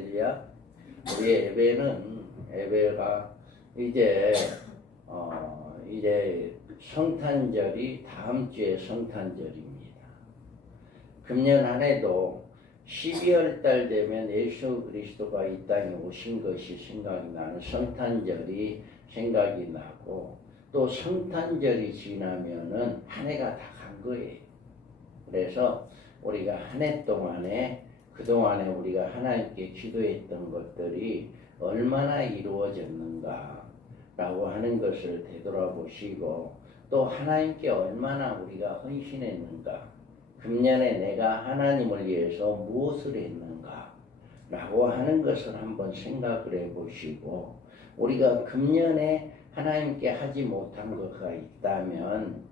할렐루야. 우리 예배가 이제 이제 성탄절이 다음 주에 성탄절입니다. 금년 한 해도 12월 달 되면 예수 그리스도가 이 땅에 오신 것이 생각이 나는 성탄절이 생각이 나고, 또 성탄절이 지나면은 한 해가 다 간 거예요. 그래서 우리가 한 해 동안에 그동안에 우리가 하나님께 기도했던 것들이 얼마나 이루어졌는가 라고 하는 것을 되돌아보시고, 또 하나님께 얼마나 우리가 헌신했는가, 금년에 내가 하나님을 위해서 무엇을 했는가 라고 하는 것을 한번 생각을 해보시고, 우리가 금년에 하나님께 하지 못한 것가 있다면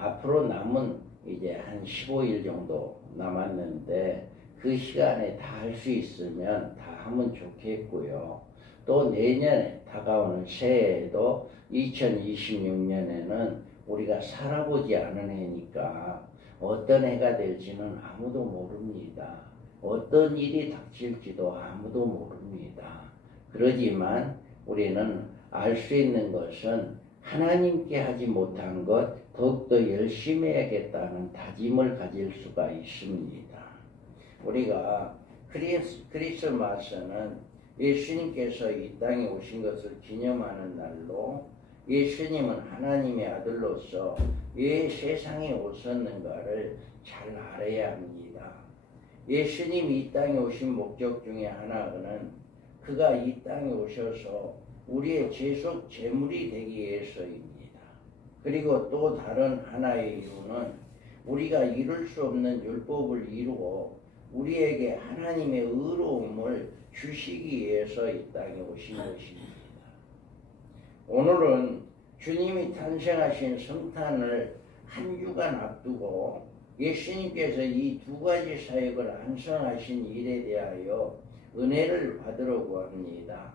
앞으로 남은 이제 한 15일 정도 남았는데 그 시간에 다 할 수 있으면 다 하면 좋겠고요. 또 내년에 다가오는 새해에도 2026년에는 우리가 살아보지 않은 해니까 어떤 해가 될지는 아무도 모릅니다. 어떤 일이 닥칠지도 아무도 모릅니다. 그러지만 우리는 알 수 있는 것은 하나님께 하지 못한 것 더욱더 열심히 해야겠다는 다짐을 가질 수가 있습니다. 우리가 크리스마스는 예수님께서 이 땅에 오신 것을 기념하는 날로, 예수님은 하나님의 아들로서 왜 세상에 오셨는가를 잘 알아야 합니다. 예수님이 이 땅에 오신 목적 중에 하나는 그가 이 땅에 오셔서 우리의 죄속 제물이 되기 위해서입니다. 그리고 또 다른 하나의 이유는 우리가 이룰 수 없는 율법을 이루어 우리에게 하나님의 의로움을 주시기 위해서 이 땅에 오신 것입니다. 오늘은 주님이 탄생하신 성탄을 한 주간 앞두고 예수님께서 이 두 가지 사역을 완성하신 일에 대하여 은혜를 받으려고 합니다.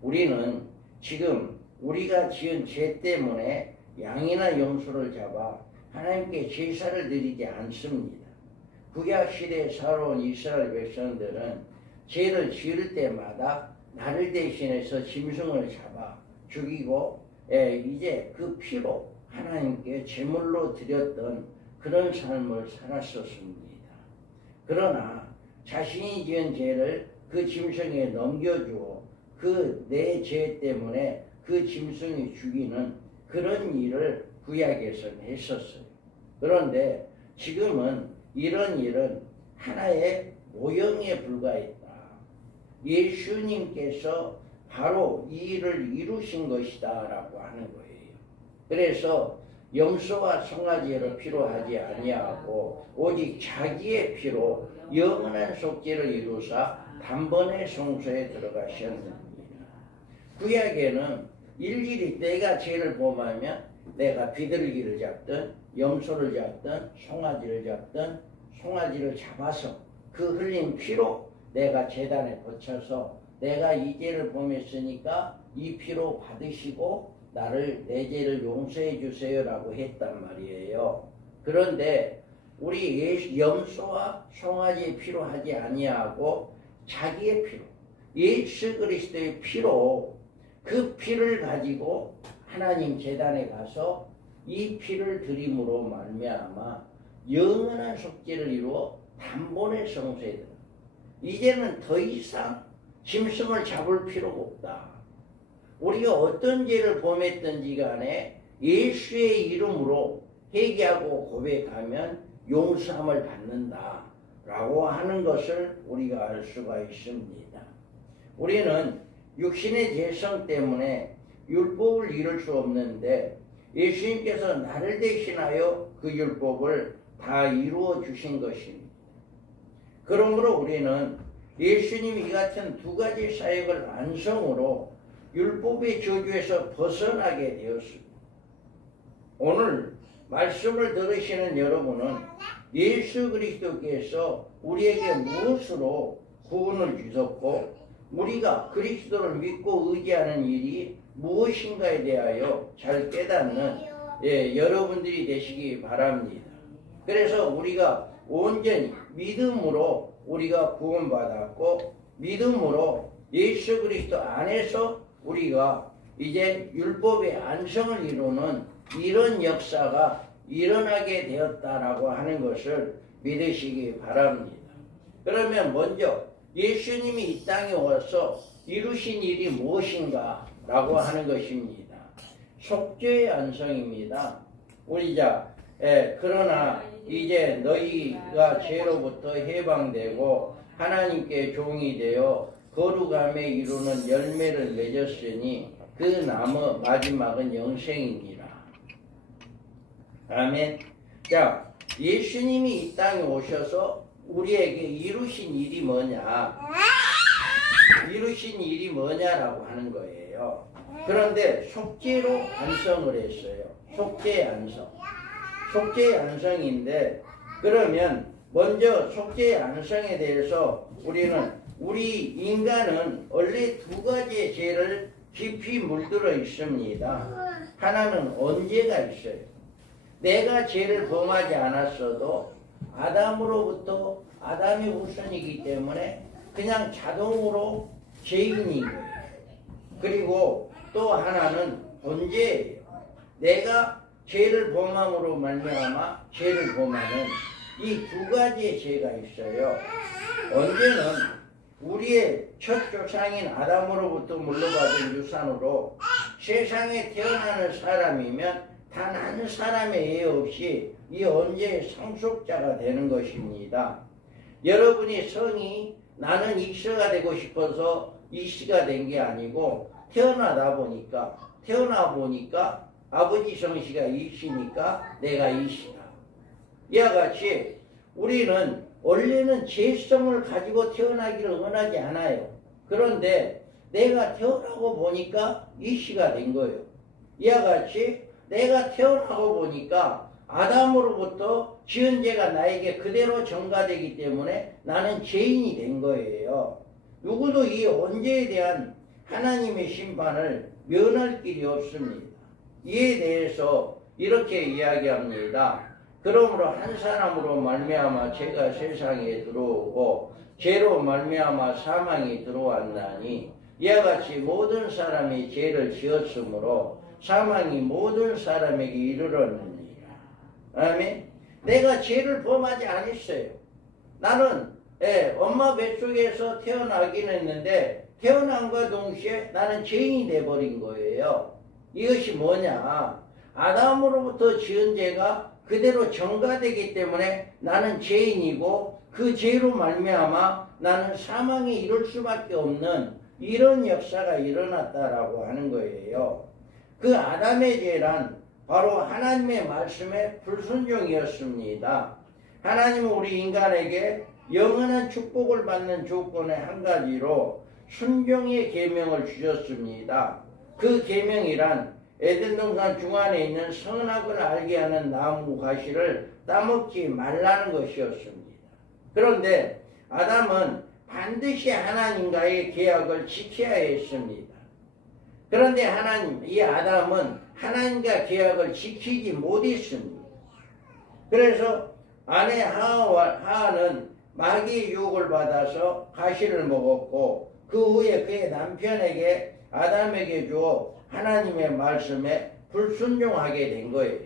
우리는 지금 우리가 지은 죄 때문에 양이나 염소를 잡아 하나님께 제사를 드리지 않습니다. 구약시대에 살아온 이스라엘 백성들은 죄를 지을 때마다 나를 대신해서 짐승을 잡아 죽이고 이제 그 피로 하나님께 제물로 드렸던 그런 삶을 살았었습니다. 그러나 자신이 지은 죄를 그 짐승에 넘겨주어 그 내 죄 때문에 그 짐승이 죽이는 그런 일을 구약에서는 했었어요. 그런데 지금은 이런 일은 하나의 모형에 불과했다. 예수님께서 바로 이 일을 이루신 것이다 라고 하는 거예요. 그래서 염소와 송아지를 피로 하지 아니하고 오직 자기의 피로 영원한 속죄를 이루사 단번에 성소에 들어가셨습니다. 구약에는 일일이 내가 죄를 범하면 내가 비둘기를 잡든 염소를 잡든 송아지를 잡아서 그 흘린 피로 내가 제단에 붙여서 내가 이 죄를 범했으니까 이 피로 받으시고 내 죄를 용서해 주세요라고 했단 말이에요. 그런데 우리 염소와 송아지의 피로 하지 아니하고 자기의 피로, 예수 그리스도의 피로, 그 피를 가지고 하나님 제단에 가서 이 피를 드림으로 말미암아 영원한 속죄를 이루어 단번에 성소에 들어. 이제는 더 이상 짐승을 잡을 필요가 없다. 우리가 어떤 죄를 범했든지 간에 예수의 이름으로 회개하고 고백하면 용서함을 받는다 라고 하는 것을 우리가 알 수가 있습니다. 우리는 육신의 죄성 때문에 율법을 이룰 수 없는데 예수님께서 나를 대신하여 그 율법을 다 이루어 주신 것입니다. 그러므로 우리는 예수님이 이 같은 두 가지 사역을 완성으로 율법의 저주에서 벗어나게 되었습니다. 오늘 말씀을 들으시는 여러분은 예수 그리스도께서 우리에게 무엇으로 구원을 주셨고 우리가 그리스도를 믿고 의지하는 일이 무엇인가에 대하여 잘 깨닫는 여러분들이 되시기 바랍니다. 그래서 우리가 온전히 믿음으로 우리가 구원받았고 믿음으로 예수 그리스도 안에서 우리가 이제 율법의 안성을 이루는 이런 역사가 일어나게 되었다라고 하는 것을 믿으시기 바랍니다. 그러면 먼저 예수님이 이 땅에 와서 이루신 일이 무엇인가 라고 하는 것입니다. 속죄의 안성입니다. 그러나 이제 너희가 죄로부터 해방되고 하나님께 종이 되어 거룩함에 이루는 열매를 맺었으니 그 나머 마지막은 영생이니라. 아멘. 자, 예수님이 이 땅에 오셔서 우리에게 이루신 일이 뭐냐? 이루신 일이 뭐냐라고 하는 거예요. 그런데 속죄로 안성을 했어요. 속죄의 안성. 속죄의 안성인데, 그러면 먼저 속죄의 안성에 대해서 우리 인간은 원래 두 가지의 죄를 깊이 물들어 있습니다. 하나는 언제가 있어요. 내가 죄를 범하지 않았어도 아담으로부터 아담이 후손이기 때문에 그냥 자동으로 죄인인 거예요. 그리고 또 하나는 언제예요. 내가 죄를 범함으로 말미암아 죄를 범하는 이 두 가지의 죄가 있어요. 언제는 우리의 첫 조상인 아담으로부터 물려받은 유산으로 세상에 태어나는 사람이면 단 한 사람의 예 없이 이 언제의 상속자가 되는 것입니다. 여러분이 성이 나는 익서가 되고 싶어서 이씨가 된 게 아니고 태어나 보니까 아버지 성씨가 이씨니까 내가 이씨다. 이와 같이 우리는 원래는 죄성을 가지고 태어나기를 원하지 않아요. 그런데 내가 태어나고 보니까 이씨가 된 거예요. 이와 같이 내가 태어나고 보니까 아담으로부터 지은 죄가 나에게 그대로 전가되기 때문에 나는 죄인이 된 거예요. 누구도 이 언제에 대한 하나님의 심판을 면할 길이 없습니다. 이에 대해서 이렇게 이야기합니다. 그러므로 한 사람으로 말미암아 죄가 세상에 들어오고 죄로 말미암아 사망이 들어왔나니 이와 같이 모든 사람이 죄를 지었으므로 사망이 모든 사람에게 이르렀느니라. 아멘. 내가 죄를 범하지 않았어요. 나는 엄마 뱃속에서 태어나긴 했는데 태어남과 동시에 나는 죄인이 돼버린 거예요. 이것이 뭐냐? 아담으로부터 지은 죄가 그대로 전가되기 때문에 나는 죄인이고 그 죄로 말미암아 나는 사망에 이를 수밖에 없는 이런 역사가 일어났다라고 하는 거예요. 그 아담의 죄란 바로 하나님의 말씀에 불순종이었습니다. 하나님은 우리 인간에게 영원한 축복을 받는 조건의 한 가지로 순종의 계명을 주셨습니다. 그 계명이란 에덴 동산 중앙에 있는 선악을 알게 하는 나무 가시를 따먹지 말라는 것이었습니다. 그런데 아담은 반드시 하나님과의 계약을 지켜야 했습니다. 그런데 이 아담은 하나님과 계약을 지키지 못했습니다. 그래서 아내 하와는 마귀의 유혹을 받아서 가시를 먹었고 그 후에 그의 남편에게 아담에게 주어 하나님의 말씀에 불순종하게 된 거예요.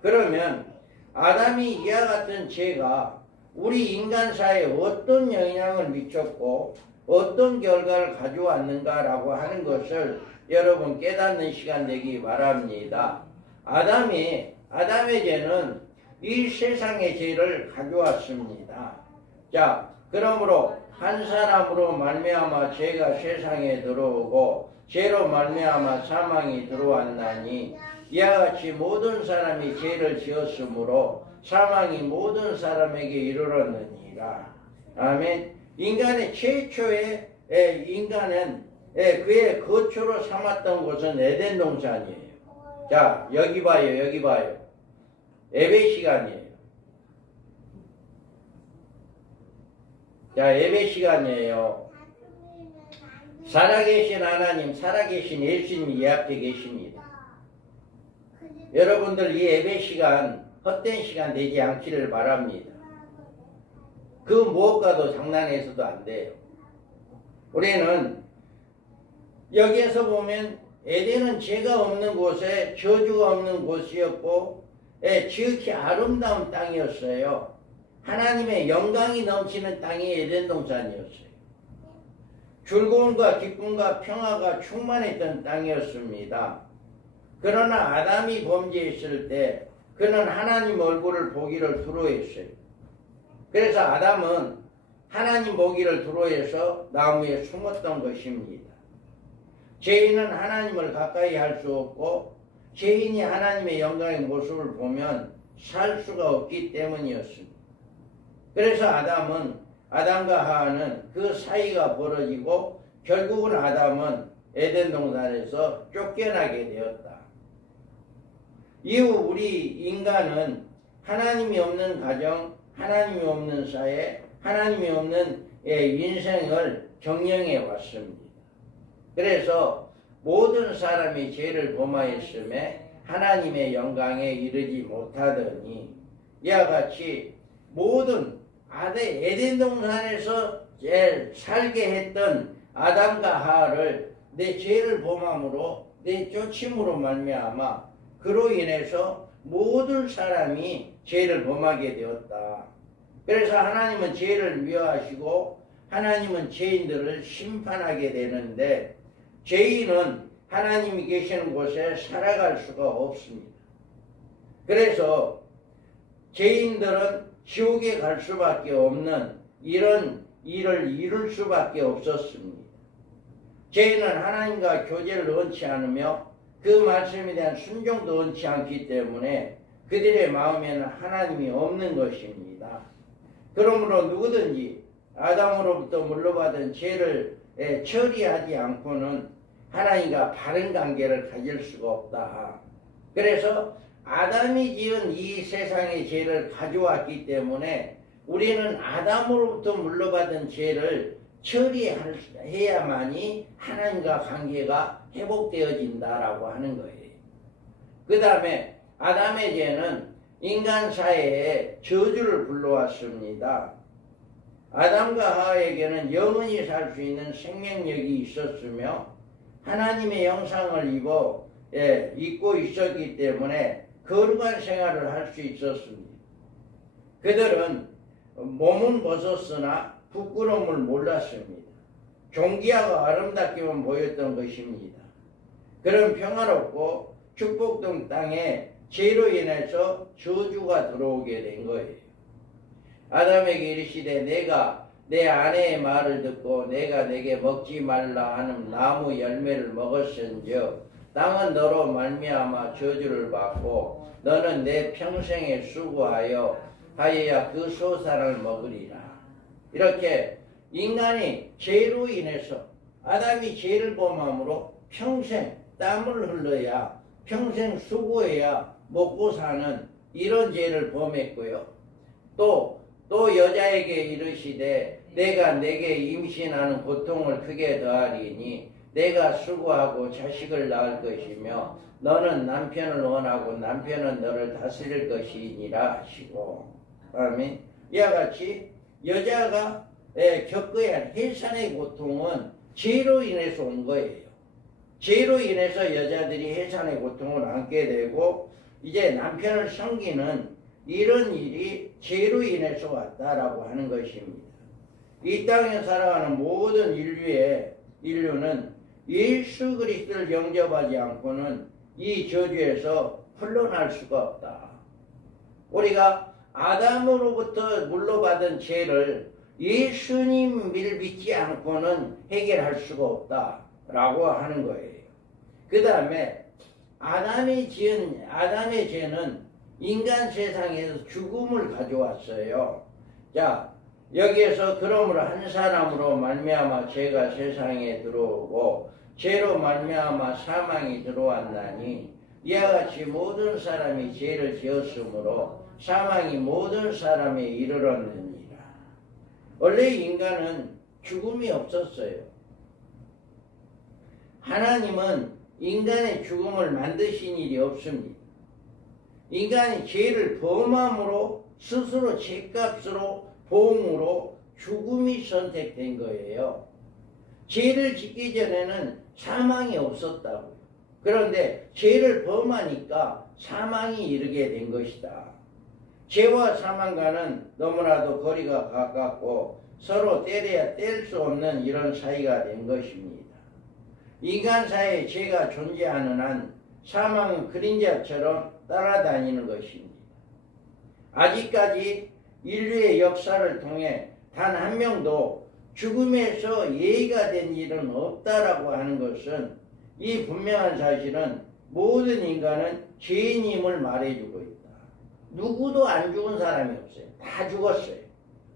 그러면 아담이 이와 같은 죄가 우리 인간사에 어떤 영향을 미쳤고 어떤 결과를 가져왔는가라고 하는 것을 여러분 깨닫는 시간 되기 바랍니다. 아담의 죄는 이 세상의 죄를 가져왔습니다. 자, 그러므로 한 사람으로 말미암아 죄가 세상에 들어오고 죄로 말미암아 사망이 들어왔나니 이와 같이 모든 사람이 죄를 지었으므로 사망이 모든 사람에게 이르렀느니라. 아멘. 인간의 최초의 인간은 그의 거처로 삼았던 곳은 에덴 동산이에요. 자, 여기 봐요. 예배 시간이에요. 자, 예배 시간이에요. 살아계신 하나님, 살아계신 예수님이 이 앞에 계십니다. 여러분들 이 예배 시간 헛된 시간 되지 않기를 바랍니다. 그 무엇과도 장난해서도 안 돼요. 우리는 여기에서 보면 에덴은 죄가 없는 곳에 저주가 없는 곳이었고 지극히 아름다운 땅이었어요. 하나님의 영광이 넘치는 땅이 에덴 동산이었어요. 즐거움과 기쁨과 평화가 충만했던 땅이었습니다. 그러나 아담이 범죄했을 때 그는 하나님 얼굴을 보기를 두려워했어요. 그래서 아담은 하나님 보기를 두려워해서 나무에 숨었던 것입니다. 죄인은 하나님을 가까이 할 수 없고 죄인이 하나님의 영광의 모습을 보면 살 수가 없기 때문이었습니다. 그래서 아담과 하와는 그 사이가 벌어지고 결국은 아담은 에덴 동산에서 쫓겨나게 되었다. 이후 우리 인간은 하나님이 없는 가정, 하나님이 없는 사회, 하나님이 없는 인생을 경영해 왔습니다. 그래서 모든 사람이 죄를 범하였음에 하나님의 영광에 이르지 못하더니 이와 같이 모든 에덴 동산에서 살게 했던 아담과 하와를 내 죄를 범함으로 내 쫓임으로 말미암아 그로 인해서 모든 사람이 죄를 범하게 되었다. 그래서 하나님은 죄를 미워하시고 하나님은 죄인들을 심판하게 되는데 죄인은 하나님이 계시는 곳에 살아갈 수가 없습니다. 그래서 죄인들은 지옥에 갈 수밖에 없는 이런 일을 이룰 수밖에 없었습니다. 죄인은 하나님과 교제를 원치 않으며 그 말씀에 대한 순종도 원치 않기 때문에 그들의 마음에는 하나님이 없는 것입니다. 그러므로 누구든지 아담으로부터 물려받은 죄를 처리하지 않고는 하나님과 바른 관계를 가질 수가 없다. 그래서 아담이 지은 이 세상의 죄를 가져왔기 때문에 우리는 아담으로부터 물려받은 죄를 처리해야만이 하나님과 관계가 회복되어진다라고 하는 거예요. 그 다음에 아담의 죄는 인간 사회에 저주를 불러왔습니다. 아담과 하와에게는 영원히 살 수 있는 생명력이 있었으며 하나님의 형상을 입고 있었기 때문에 거룩한 생활을 할 수 있었습니다. 그들은 몸은 벗었으나 부끄러움을 몰랐습니다. 존귀하고 아름답게만 보였던 것입니다. 그런 평화롭고 축복된 땅에 죄로 인해서 저주가 들어오게 된 거예요. 아담에게 이르시되 내가 내 아내의 말을 듣고 내가 내게 먹지 말라 하는 나무 열매를 먹었은즉 땅은 너로 말미암아 저주를 받고 너는 내 평생에 수고하여야 그 소산을 먹으리라. 이렇게 인간이 죄로 인해서 아담이 죄를 범함으로 평생 땀을 흘러야 평생 수고해야 먹고 사는 이런 죄를 범했고요. 또 여자에게 이르시되 내가 내게 임신하는 고통을 크게 더하리니 내가 수고하고 자식을 낳을 것이며 너는 남편을 원하고 남편은 너를 다스릴 것이니라 하시고 아멘. 이와 같이 여자가 겪어야 할 해산의 고통은 죄로 인해서 온 거예요. 죄로 인해서 여자들이 해산의 고통을 안게 되고 이제 남편을 섬기는 이런 일이 죄로 인해서 왔다라고 하는 것입니다. 이 땅에 살아가는 모든 인류는 예수 그리스도를 영접하지 않고는 이 저주에서 풀려날 수가 없다. 우리가 아담으로부터 물려받은 죄를 예수님을 믿지 않고는 해결할 수가 없다라고 하는 거예요. 그 다음에 아담의 죄는 인간 세상에서 죽음을 가져왔어요. 자, 여기에서 그러므로 한 사람으로 말미암아 죄가 세상에 들어오고 죄로 말미암아 사망이 들어왔나니 이와 같이 모든 사람이 죄를 지었으므로 사망이 모든 사람에 이르렀느니라. 원래 인간은 죽음이 없었어요. 하나님은 인간의 죽음을 만드신 일이 없습니다. 인간이 죄를 범함으로 스스로 죄값으로 보험으로 죽음이 선택된 거예요. 죄를 짓기 전에는 사망이 없었다고요. 그런데 죄를 범하니까 사망이 이르게 된 것이다. 죄와 사망과는 너무나도 거리가 가깝고 서로 때려야 뗄 수 없는 이런 사이가 된 것입니다. 인간 사이에 죄가 존재하는 한 사망은 그림자처럼 따라다니는 것입니다. 아직까지 인류의 역사를 통해 단 한 명도 죽음에서 예의가 된 일은 없다라고 하는 것은 이 분명한 사실은 모든 인간은 죄인임을 말해주고 있다. 누구도 안 죽은 사람이 없어요. 다 죽었어요.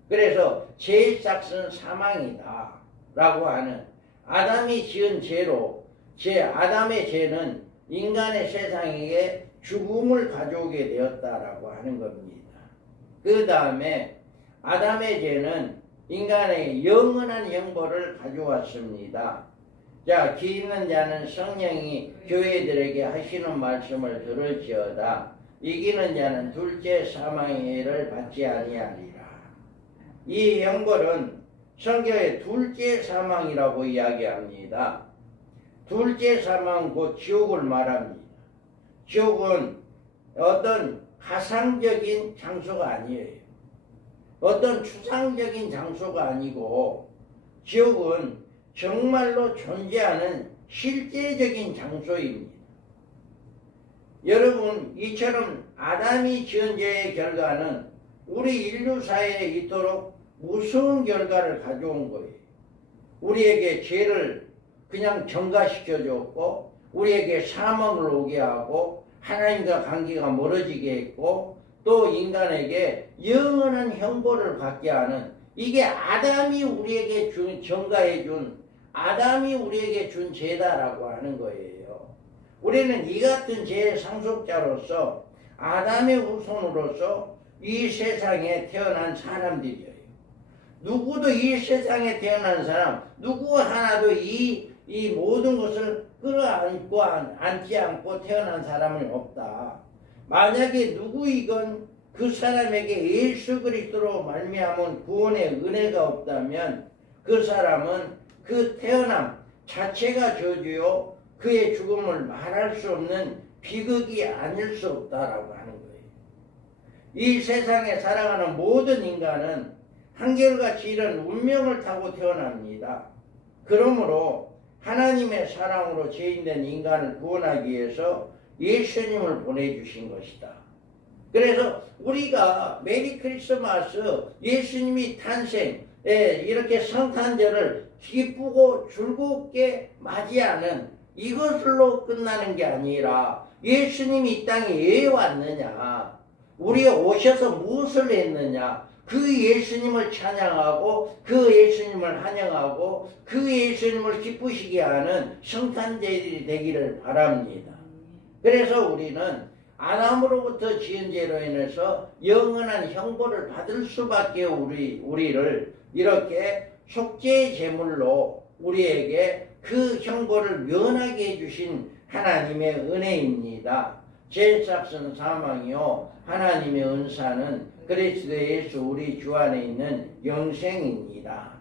그래서 죄의 싹은 사망이다 라고 하는 아담이 지은 죄로 아담의 죄는 인간의 세상에게 죽음을 가져오게 되었다라고 하는 겁니다. 그 다음에 아담의 죄는 인간의 영원한 형벌을 가져왔습니다. 자, 귀 있는 자는 성령이 교회들에게 하시는 말씀을 들을지어다. 이기는 자는 둘째 사망의 해를 받지 아니하리라. 이 형벌은 성경의 둘째 사망이라고 이야기합니다. 둘째 사망은 곧 지옥을 말합니다. 지옥은 어떤 가상적인 장소가 아니에요. 어떤 추상적인 장소가 아니고 지옥은 정말로 존재하는 실제적인 장소입니다. 여러분, 이처럼 아담이 지은 죄의 결과는 우리 인류 사회에 이토록 무서운 결과를 가져온 거예요. 우리에게 죄를 그냥 전가시켜 줬고 우리에게 사망을 오게 하고 하나님과 관계가 멀어지게 했고 또 인간에게 영원한 형벌을 받게 하는 이게 아담이 우리에게 전가해 준 아담이 우리에게 준 죄다라고 하는 거예요. 우리는 이 같은 죄의 상속자로서 아담의 후손으로서 이 세상에 태어난 사람들이에요. 누구도 이 세상에 태어난 사람 누구 하나도 이 모든 것을 끌어안고 안지 않고 태어난 사람은 없다. 만약에 누구이건 그 사람에게 예수 그리스도로 말미암은 구원의 은혜가 없다면 그 사람은 그 태어남 자체가 저주요 그의 죽음을 말할 수 없는 비극이 아닐 수 없다라고 하는 거예요. 이 세상에 살아가는 모든 인간은 한결같이 이런 운명을 타고 태어납니다. 그러므로 하나님의 사랑으로 죄인된 인간을 구원하기 위해서 예수님을 보내주신 것이다. 그래서 우리가 메리 크리스마스 예수님이 탄생 이렇게 성탄절을 기쁘고 즐겁게 맞이하는 이것으로 끝나는 게 아니라 예수님이 이 땅에 왜 왔느냐 우리가 오셔서 무엇을 했느냐 그 예수님을 찬양하고 그 예수님을 환영하고 그 예수님을 기쁘시게 하는 성탄절이 되기를 바랍니다. 그래서 우리는 아담으로부터 지은 죄로 인해서 영원한 형벌을 받을 수밖에 우리를 이렇게 속죄의 제물로 우리에게 그 형벌을 면하게 해주신 하나님의 은혜입니다. 죄의 값은 사망이요 하나님의 은사는 그리스도 예수 우리 주 안에 있는 영생입니다.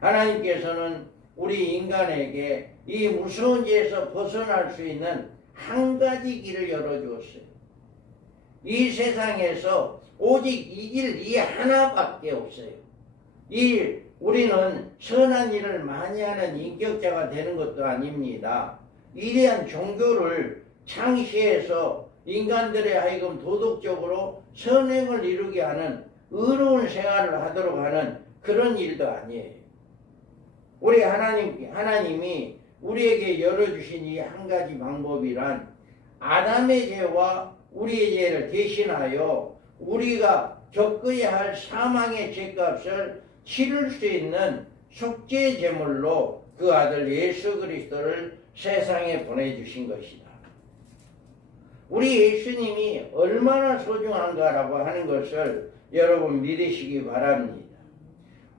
하나님께서는 우리 인간에게 이 무서운 죄에서 벗어날 수 있는 한 가지 길을 열어주었어요. 이 세상에서 오직 이 길 하나밖에 없어요. 우리는 선한 일을 많이 하는 인격자가 되는 것도 아닙니다. 이러한 종교를 창시해서 인간들의 하여금 도덕적으로 선행을 이루게 하는 의로운 생활을 하도록 하는 그런 일도 아니에요. 우리 하나님이 우리에게 열어주신 이 한 가지 방법이란 아담의 죄와 우리의 죄를 대신하여 우리가 겪어야 할 사망의 죄값을 치를 수 있는 속죄 제물로 그 아들 예수 그리스도를 세상에 보내주신 것이다. 우리 예수님이 얼마나 소중한가라고 하는 것을 여러분 믿으시기 바랍니다.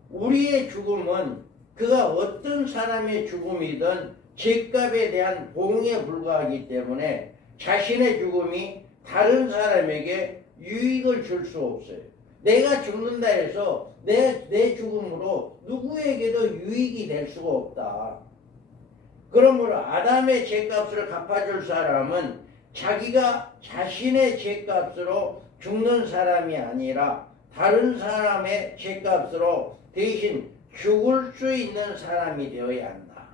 우리의 죽음은 그가 어떤 사람의 죽음이든 죄값에 대한 보응에 불과하기 때문에 자신의 죽음이 다른 사람에게 유익을 줄 수 없어요. 내가 죽는다 해서 내 죽음으로 누구에게도 유익이 될 수가 없다. 그러므로 아담의 죄값을 갚아줄 사람은 자기가 자신의 죄값으로 죽는 사람이 아니라 다른 사람의 죄값으로 대신 죽을 수 있는 사람이 되어야 한다.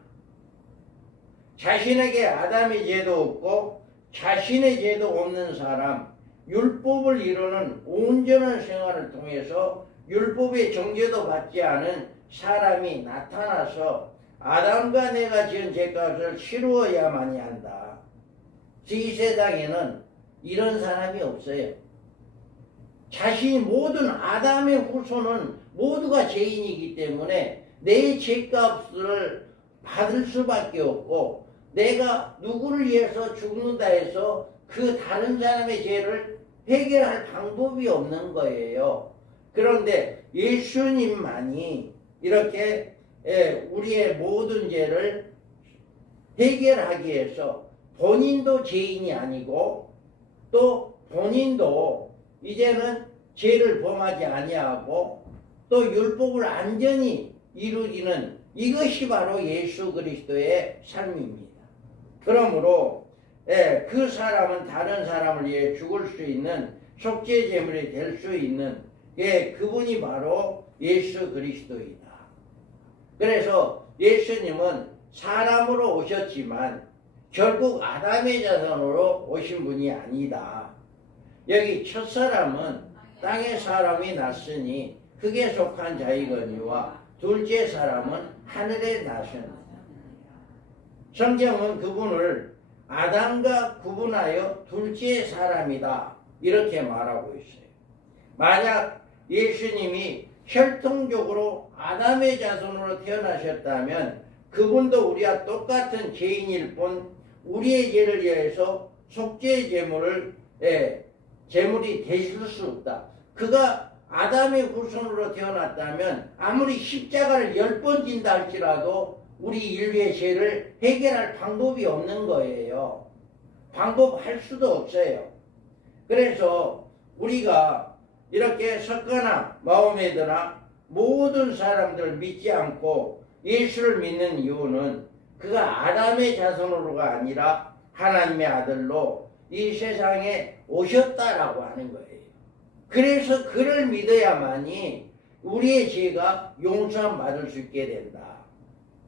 자신에게 아담의 죄도 없고 자신의 죄도 없는 사람, 율법을 이루는 온전한 생활을 통해서 율법의 정죄도 받지 않은 사람이 나타나서 아담과 내가 지은 죄값을 치루어야만이 한다. 이 세상에는 이런 사람이 없어요. 자신이 모든 아담의 후손은 모두가 죄인이기 때문에 내 죄값을 받을 수밖에 없고 내가 누구를 위해서 죽는다 해서 그 다른 사람의 죄를 해결할 방법이 없는 거예요. 그런데 예수님만이 이렇게 우리의 모든 죄를 해결하기 위해서 본인도 죄인이 아니고 또 본인도 이제는 죄를 범하지 아니하고 또 율법을 완전히 이루기는 이것이 바로 예수 그리스도의 삶입니다. 그러므로 그 사람은 다른 사람을 위해 죽을 수 있는 속죄 제물이 될 수 있는 그분이 바로 예수 그리스도이다. 그래서 예수님은 사람으로 오셨지만 결국 아담의 자손으로 오신 분이 아니다. 여기 첫 사람은 땅의 사람이 났으니 흙에 속한 자이거니와 둘째 사람은 하늘에 나셨느니라. 성경은 그분을 아담과 구분하여 둘째 사람이다 이렇게 말하고 있어요. 만약 예수님이 혈통적으로 아담의 자손으로 태어나셨다면 그분도 우리와 똑같은 죄인일 뿐 우리의 죄를 위해서 속죄 제물이 되실 수 없다. 그가 아담의 후손으로 태어났다면 아무리 십자가를 10번 진다 할지라도 우리 인류의 죄를 해결할 방법이 없는 거예요. 방법할 수도 없어요. 그래서 우리가 이렇게 석가나 마호메드나 모든 사람들을 믿지 않고 예수를 믿는 이유는 그가 아담의 자손으로가 아니라 하나님의 아들로 이 세상에 오셨다라고 하는 거예요. 그래서 그를 믿어야만이 우리의 죄가 용서받을 수 있게 된다.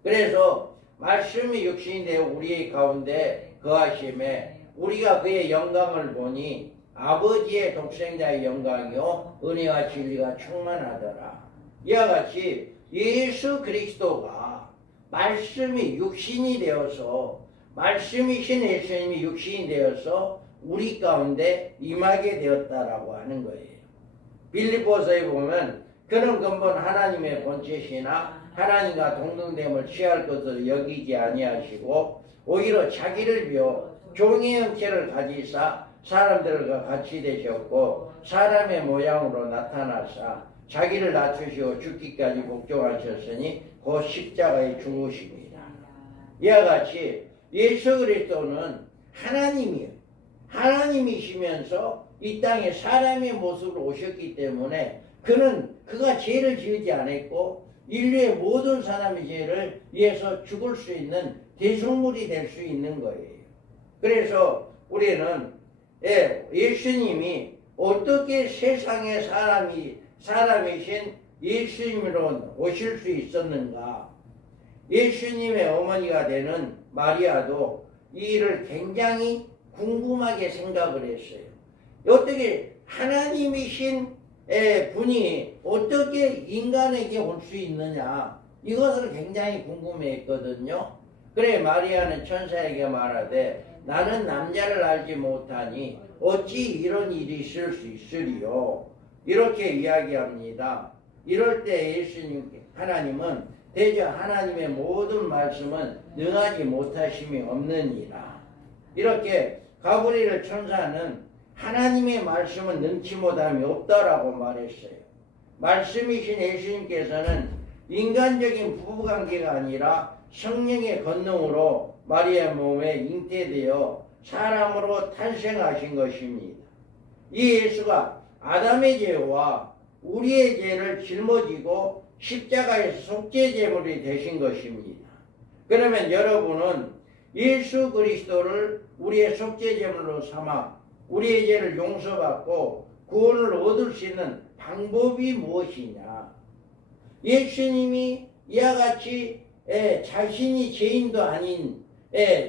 그래서 말씀이 육신이 되어 우리 가운데 거하심에 우리가 그의 영광을 보니 아버지의 독생자의 영광이요 은혜와 진리가 충만하더라. 이와 같이 예수 그리스도가 말씀이 육신이 되어서 말씀이신 예수님이 육신이 되어서 우리 가운데 임하게 되었다라고 하는 거예요. 빌립보서에 보면 그는 근본 하나님의 본체시나 하나님과 동등됨을 취할 것으로 여기지 아니하시고 오히려 자기를 비워 종의 형체를 가지사 사람들과 같이 되셨고 사람의 모양으로 나타나사 자기를 낮추시고 죽기까지 복종하셨으니 곧 십자가에 죽으십니다. 이와 같이 예수 그리스도는 하나님이에요. 하나님이시면서 이 땅에 사람의 모습으로 오셨기 때문에 그가 죄를 지으지 않았고 인류의 모든 사람의 죄를 위해서 죽을 수 있는 대속물이 될 수 있는 거예요. 그래서 우리는 예수님이 어떻게 세상의 사람이신 예수님으로 오실 수 있었는가? 예수님의 어머니가 되는 마리아도 이 일을 굉장히 궁금하게 생각을 했어요. 어떻게 하나님이신 분이 어떻게 인간에게 올 수 있느냐? 이것을 굉장히 궁금해했거든요. 그래 마리아는 천사에게 말하되 나는 남자를 알지 못하니 어찌 이런 일이 있을 수 있으리요? 이렇게 이야기합니다. 이럴 때 하나님은 대저 하나님의 모든 말씀은 능하지 못하심이 없느니라. 이렇게 가브리엘 천사는 하나님의 말씀은 능치 못함이 없다라고 말했어요. 말씀이신 예수님께서는 인간적인 부부관계가 아니라 성령의 권능으로 마리아 몸에 잉태되어 사람으로 탄생하신 것입니다. 이 예수가 아담의 죄와 우리의 죄를 짊어지고 십자가에서 속죄제물이 되신 것입니다. 그러면 여러분은 예수 그리스도를 우리의 속죄제물로 삼아 우리의 죄를 용서받고 구원을 얻을 수 있는 방법이 무엇이냐? 예수님이 이와 같이 자신이 죄인도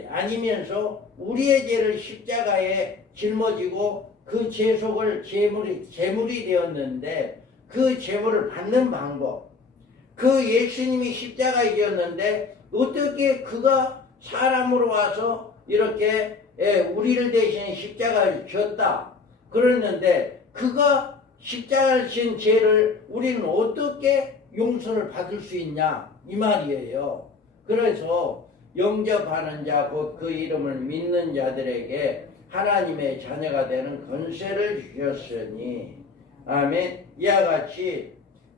아니면서 우리의 죄를 십자가에 짊어지고 그 죄속을 제물이 되었는데 그 제물을 받는 방법, 그 예수님이 십자가에 지었는데 어떻게 그가 사람으로 와서 이렇게 우리를 대신 십자가를 졌다 그랬는데 그가 십자가를 진 죄를 우리는 어떻게 용서를 받을 수 있냐 이 말이에요. 그래서 영접하는 자 곧 그 이름을 믿는 자들에게 하나님의 자녀가 되는 권세를 주셨으니 아멘. 이와 같이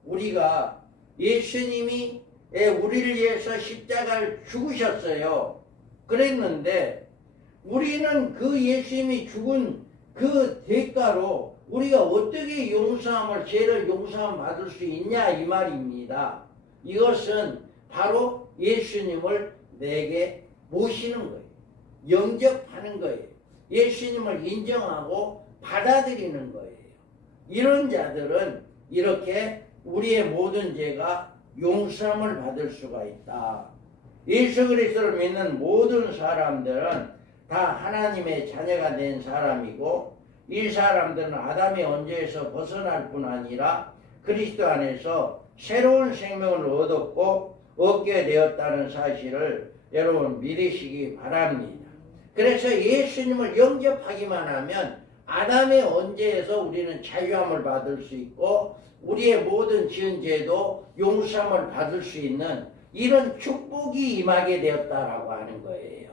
우리가 예수님이 우리를 위해서 십자가를 죽으셨어요. 그랬는데 우리는 그 예수님이 죽은 그 대가로 우리가 어떻게 죄를 용서함을 받을 수 있냐 이 말입니다. 이것은 바로 예수님을 내게 모시는 거예요. 영접하는 거예요. 예수님을 인정하고 받아들이는 거예요. 이런 자들은 이렇게 우리의 모든 죄가 용서함을 받을 수가 있다. 예수 그리스도를 믿는 모든 사람들은 다 하나님의 자녀가 된 사람이고 이 사람들은 아담의 언저에서 벗어날 뿐 아니라 그리스도 안에서 새로운 생명을 얻게 되었다는 사실을 여러분 믿으시기 바랍니다. 그래서 예수님을 영접하기만 하면 아담의 언저에서 우리는 자유함을 받을 수 있고 우리의 모든 지은 죄도 용서함을 받을 수 있는 이런 축복이 임하게 되었다라고 하는 거예요.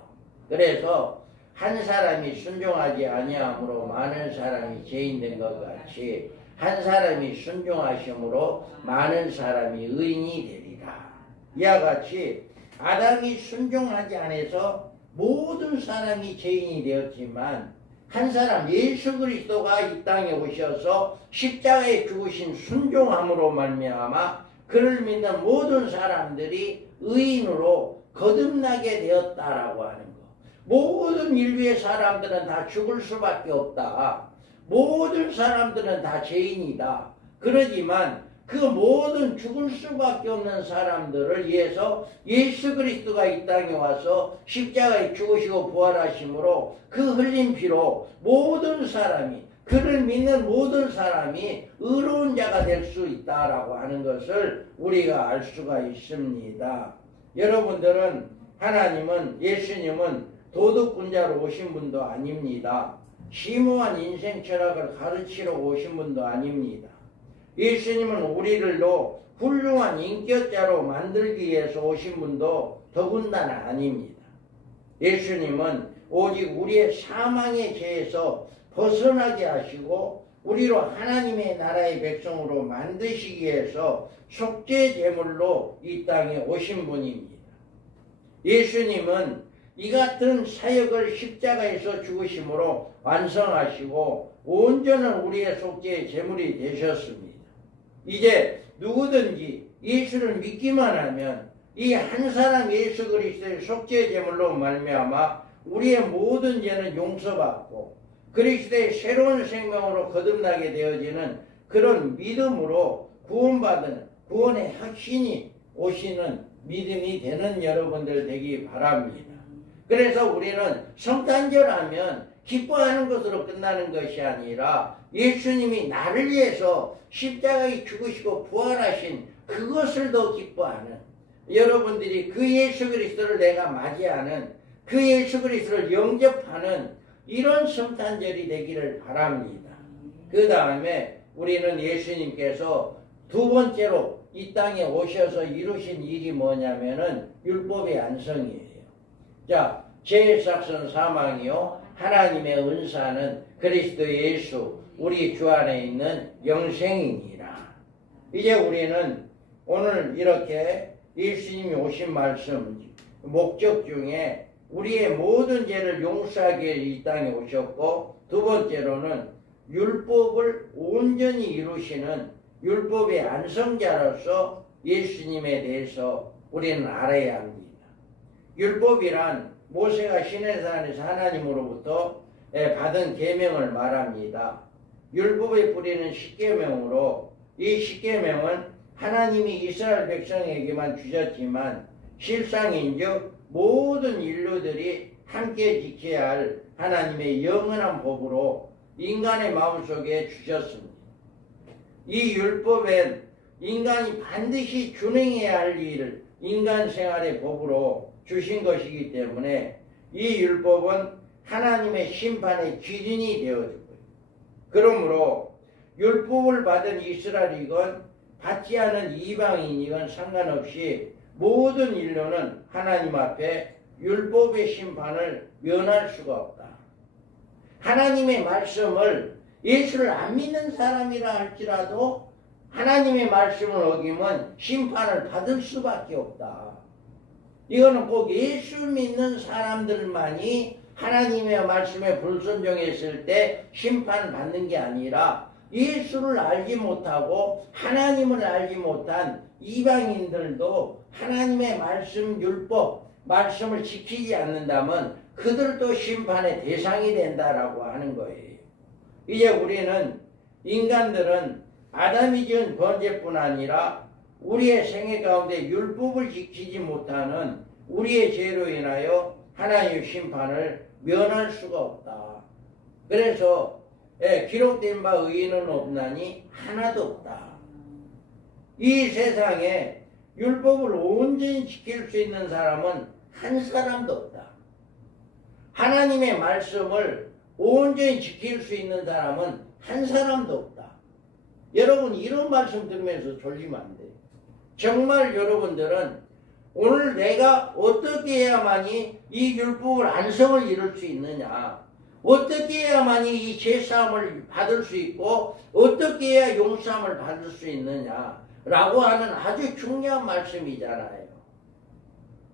그래서 한 사람이 순종하지 아니함으로 많은 사람이 죄인 된 것 같이 한 사람이 순종하심으로 많은 사람이 의인이 되리라. 이와 같이 아담이 순종하지 않아서 모든 사람이 죄인이 되었지만 한 사람 예수 그리스도가 이 땅에 오셔서 십자가에 죽으신 순종함으로 말미암아 그를 믿는 모든 사람들이 의인으로 거듭나게 되었다라고 하는 것. 모든 인류의 사람들은 다 죽을 수밖에 없다. 모든 사람들은 다 죄인이다. 그러지만 그 모든 죽을 수밖에 없는 사람들을 위해서 예수 그리스도가 이 땅에 와서 십자가에 죽으시고 부활하심으로 그 흘린 피로 모든 사람이 그를 믿는 모든 사람이 의로운 자가 될 수 있다라고 하는 것을 우리가 알 수가 있습니다. 여러분들은 예수님은 도덕군자로 오신 분도 아닙니다. 심오한 인생 철학을 가르치러 오신 분도 아닙니다. 예수님은 우리를로 훌륭한 인격자로 만들기 위해서 오신 분도 더군다나 아닙니다. 예수님은 오직 우리의 사망의 죄에서 벗어나게 하시고 우리로 하나님의 나라의 백성으로 만드시기 위해서 속죄 제물로 이 땅에 오신 분입니다. 예수님은 이 같은 사역을 십자가에서 죽으심으로 완성하시고 온전한 우리의 속죄의 제물이 되셨습니다. 이제 누구든지 예수를 믿기만 하면 이 한 사람 예수 그리스도의 속죄 제물로 말미암아 우리의 모든 죄는 용서받고 그리스도의 새로운 생명으로 거듭나게 되어지는 그런 믿음으로 구원받은 구원의 확신이 오시는 믿음이 되는 여러분들 되기 바랍니다. 그래서 우리는 성탄절하면 기뻐하는 것으로 끝나는 것이 아니라 예수님이 나를 위해서 십자가에 죽으시고 부활하신 그것을 더 기뻐하는 여러분들이 그 예수 그리스도를 내가 맞이하는 그 예수 그리스도를 영접하는 이런 성탄절이 되기를 바랍니다. 그 다음에 우리는 예수님께서 두 번째로 이 땅에 오셔서 이루신 일이 뭐냐면은 율법의 안성이에요. 자, 죄의 삭은 사망이요 하나님의 은사는 그리스도 예수 우리 주 안에 있는 영생이니라. 이제 우리는 오늘 이렇게 예수님이 오신 말씀 목적 중에 우리의 모든 죄를 용서하기 위해 이 땅에 오셨고 두 번째로는 율법을 온전히 이루시는 율법의 안성자로서 예수님에 대해서 우리는 알아야 합니다. 율법이란 모세가 시내산에서 하나님으로부터 받은 계명을 말합니다. 율법의 뿌리는 십계명으로 이 십계명은 하나님이 이스라엘 백성에게만 주셨지만 실상인즉 모든 인류들이 함께 지켜야 할 하나님의 영원한 법으로 인간의 마음속에 주셨습니다. 이 율법엔 인간이 반드시 준행해야 할 일을 인간 생활의 법으로 주신 것이기 때문에 이 율법은 하나님의 심판의 기준이 되어지고요. 그러므로 율법을 받은 이스라엘이건 받지 않은 이방인이건 상관없이 모든 인류는 하나님 앞에 율법의 심판을 면할 수가 없다. 하나님의 말씀을 예수를 안 믿는 사람이라 할지라도 하나님의 말씀을 어기면 심판을 받을 수밖에 없다. 이거는 꼭 예수 믿는 사람들만이 하나님의 말씀에 불순종했을 때 심판받는 게 아니라 예수를 알지 못하고 하나님을 알지 못한 이방인들도 하나님의 말씀 율법 말씀을 지키지 않는다면 그들도 심판의 대상이 된다라고 하는 거예요. 이제 우리는 인간들은 아담이 지은 번제뿐 아니라 우리의 생애 가운데 율법을 지키지 못하는 우리의 죄로 인하여 하나님의 심판을 면할 수가 없다. 그래서 기록된 바 의인은 없나니 하나도 없다. 이 세상에 율법을 온전히 지킬 수 있는 사람은 한 사람도 없다. 하나님의 말씀을 온전히 지킬 수 있는 사람은 한 사람도 없다. 여러분 이런 말씀 들으면서 졸리면 안 돼요. 정말 여러분들은 오늘 내가 어떻게 해야만이 이 율법을 안성을 이룰 수 있느냐, 어떻게 해야만이 이 제사함을 받을 수 있고 어떻게 해야 용서함을 받을 수 있느냐라고 하는 아주 중요한 말씀이잖아요.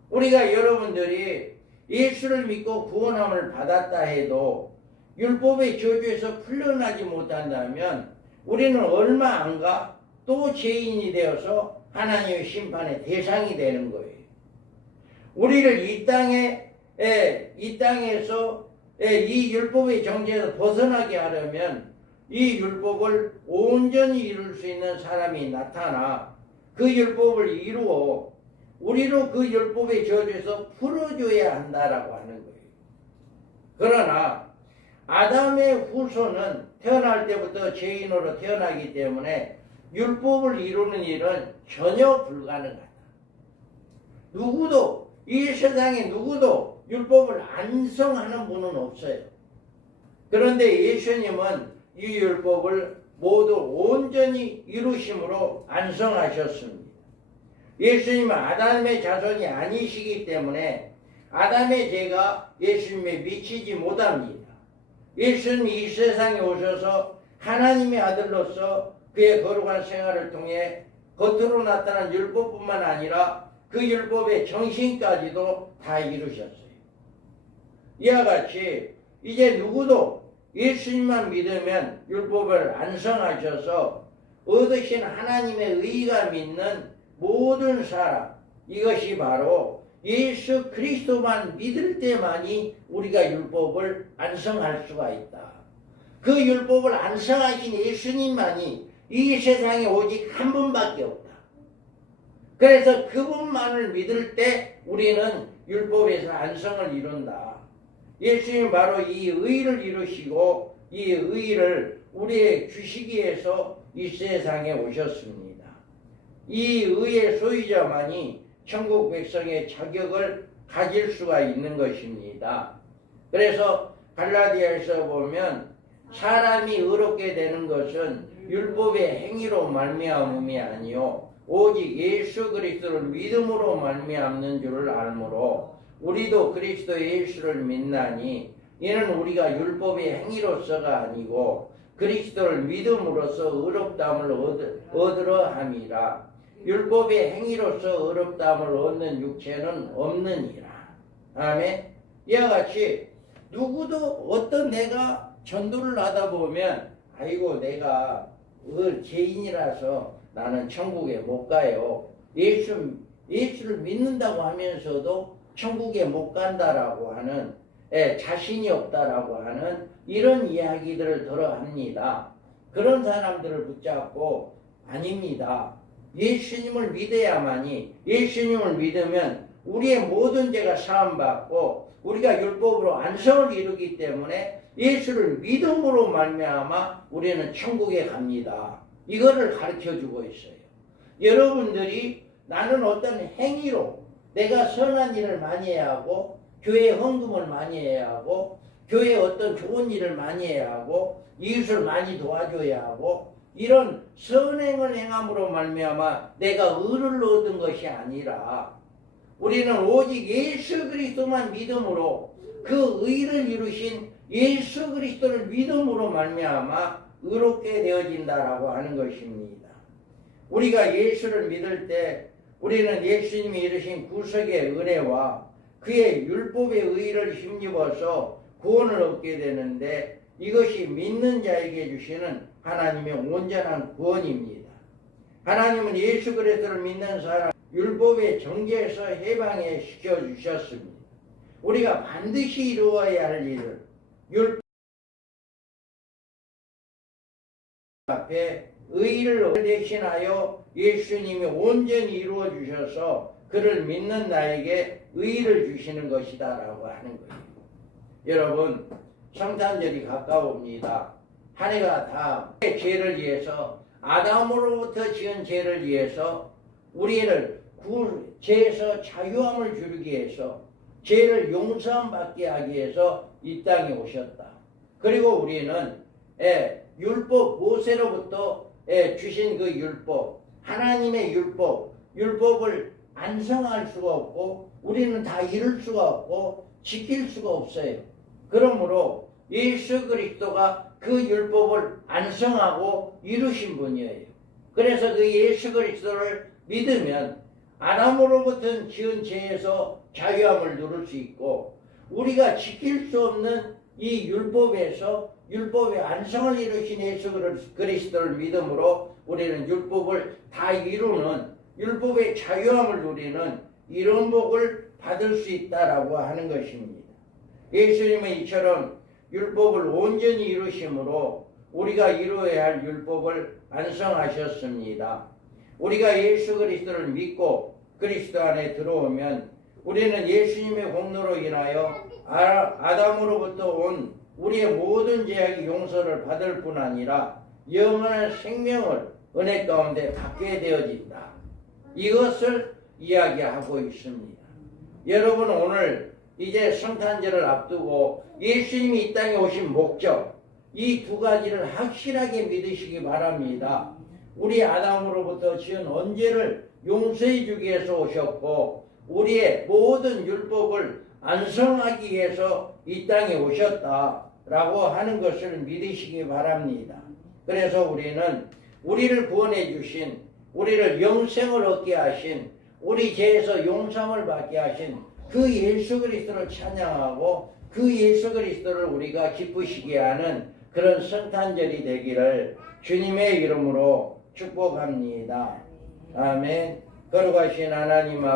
우리가 여러분들이 예수를 믿고 구원함을 받았다 해도 율법의 저주에서 풀려나지 못한다면 우리는 얼마 안 가 또 죄인이 되어서 하나님의 심판의 대상이 되는 거예요. 우리를 이 땅에서 이 율법의 정죄에서 벗어나게 하려면 이 율법을 온전히 이룰 수 있는 사람이 나타나 그 율법을 이루어 우리로 그 율법의 저주에서 풀어줘야 한다라고 하는 거예요. 그러나 아담의 후손은 태어날 때부터 죄인으로 태어나기 때문에 율법을 이루는 일은 전혀 불가능하다. 누구도 이 세상에 누구도 율법을 안성하는 분은 없어요. 그런데 예수님은 이 율법을 모두 온전히 이루심으로 안성하셨습니다. 예수님은 아담의 자손이 아니시기 때문에 아담의 죄가 예수님에 미치지 못합니다. 예수님이 이 세상에 오셔서 하나님의 아들로서 그의 거룩한 생활을 통해 겉으로 나타난 율법뿐만 아니라 그 율법의 정신까지도 다 이루셨어요. 이와 같이 이제 누구도 예수님만 믿으면 율법을 안성하셔서 얻으신 하나님의 의가 믿는 모든 사람, 이것이 바로 예수 그리스도만 믿을 때만이 우리가 율법을 안성할 수가 있다. 그 율법을 안성하신 예수님만이 이 세상에 오직 한 분밖에 없다. 그래서 그분만을 믿을 때 우리는 율법에서 안성을 이룬다. 예수님은 바로 이 의를 이루시고 이 의를 우리에게 주시기 위해서 이 세상에 오셨습니다. 이 의의 소유자만이 천국 백성의 자격을 가질 수가 있는 것입니다. 그래서 갈라디아에서 보면 사람이 의롭게 되는 것은 율법의 행위로 말미암음이 아니요 오직 예수 그리스도를 믿음으로 말미암는 줄을 알므로 우리도 그리스도 예수를 믿나니 이는 우리가 율법의 행위로서가 아니고 그리스도를 믿음으로써 의롭다함을 얻으러 함이라. 율법의 행위로서 의롭다함을 얻는 육체는 없느니라. 아멘. 이와 같이 누구도 어떤 내가 전도를 하다 보면 아이고 내가 죄인이라서 나는 천국에 못 가요. 예수를 믿는다고 하면서도 천국에 못 간다라고 하는 자신이 없다라고 하는 이런 이야기들을 들어 합니다. 그런 사람들을 붙잡고 아닙니다. 예수님을 믿어야만이 예수님을 믿으면 우리의 모든 죄가 사함받고 우리가 율법으로 안성을 이루기 때문에 예수를 믿음으로 말미암아 우리는 천국에 갑니다. 이거를 가르쳐주고 있어요. 여러분들이 나는 어떤 행위로 내가 선한 일을 많이 해야 하고 교회 헌금을 많이 해야 하고 교회에 어떤 좋은 일을 많이 해야 하고 이웃을 많이 도와줘야 하고 이런 선행을 행함으로 말미암아 내가 의를 얻은 것이 아니라 우리는 오직 예수 그리스도만 믿음으로 그 의를 이루신 예수 그리스도를 믿음으로 말미암아 의롭게 되어진다라고 하는 것입니다. 우리가 예수를 믿을 때 우리는 예수님이 이루신 구속의 은혜와 그의 율법의 의를 힘입어서 구원을 얻게 되는데 이것이 믿는 자에게 주시는 하나님의 온전한 구원입니다. 하나님은 예수 그리스도를 믿는 사람 율법의 정죄에서 해방해 시켜주셨습니다. 우리가 반드시 이루어야 할 일을 율법 앞에 의를 대신하여 예수님이 온전히 이루어 주셔서 그를 믿는 나에게 의를 주시는 것이다 라고 하는 거예요. 여러분 성탄절이 가까웁니다. 한 해가 다 죄를 위해서 아담으로부터 지은 죄를 위해서 우리를 죄에서 자유함을 주기 위해서 죄를 용서함 받게 하기 위해서 이 땅에 오셨다. 그리고 우리는 율법 모세로부터 주신 그 율법 하나님의 율법을 안성할 수가 없고 우리는 다 이룰 수가 없고 지킬 수가 없어요. 그러므로 예수 그리스도가 그 율법을 안성하고 이루신 분이에요. 그래서 그 예수 그리스도를 믿으면 아담으로부터 지은 죄에서 자유함을 누릴 수 있고 우리가 지킬 수 없는 이 율법에서 율법의 안성을 이루신 예수 그리스도를 믿음으로 우리는 율법을 다 이루는 율법의 자유함을 누리는 이런 복을 받을 수 있다라고 하는 것입니다. 예수님은 이처럼 율법을 온전히 이루심으로 우리가 이루어야 할 율법을 완성하셨습니다. 우리가 예수 그리스도를 믿고 그리스도 안에 들어오면 우리는 예수님의 공로로 인하여 아담으로부터 온 우리의 모든 죄악의 용서를 받을 뿐 아니라 영원한 생명을 은혜 가운데 갖게 되어진다. 이것을 이야기하고 있습니다. 여러분 오늘 이제 성탄절을 앞두고 예수님이 이 땅에 오신 목적 이 두 가지를 확실하게 믿으시기 바랍니다. 우리 아담으로부터 지은 언제를 용서해 주기 위해서 오셨고 우리의 모든 율법을 안성하기 위해서 이 땅에 오셨다라고 하는 것을 믿으시기 바랍니다. 그래서 우리는 우리를 구원해 주신 우리를 영생을 얻게 하신 우리 죄에서 용서를 받게 하신 그 예수 그리스도를 찬양하고 그 예수 그리스도를 우리가 기쁘시게 하는 그런 성탄절이 되기를 주님의 이름으로 축복합니다. 아멘. 거룩하신 하나님 아버지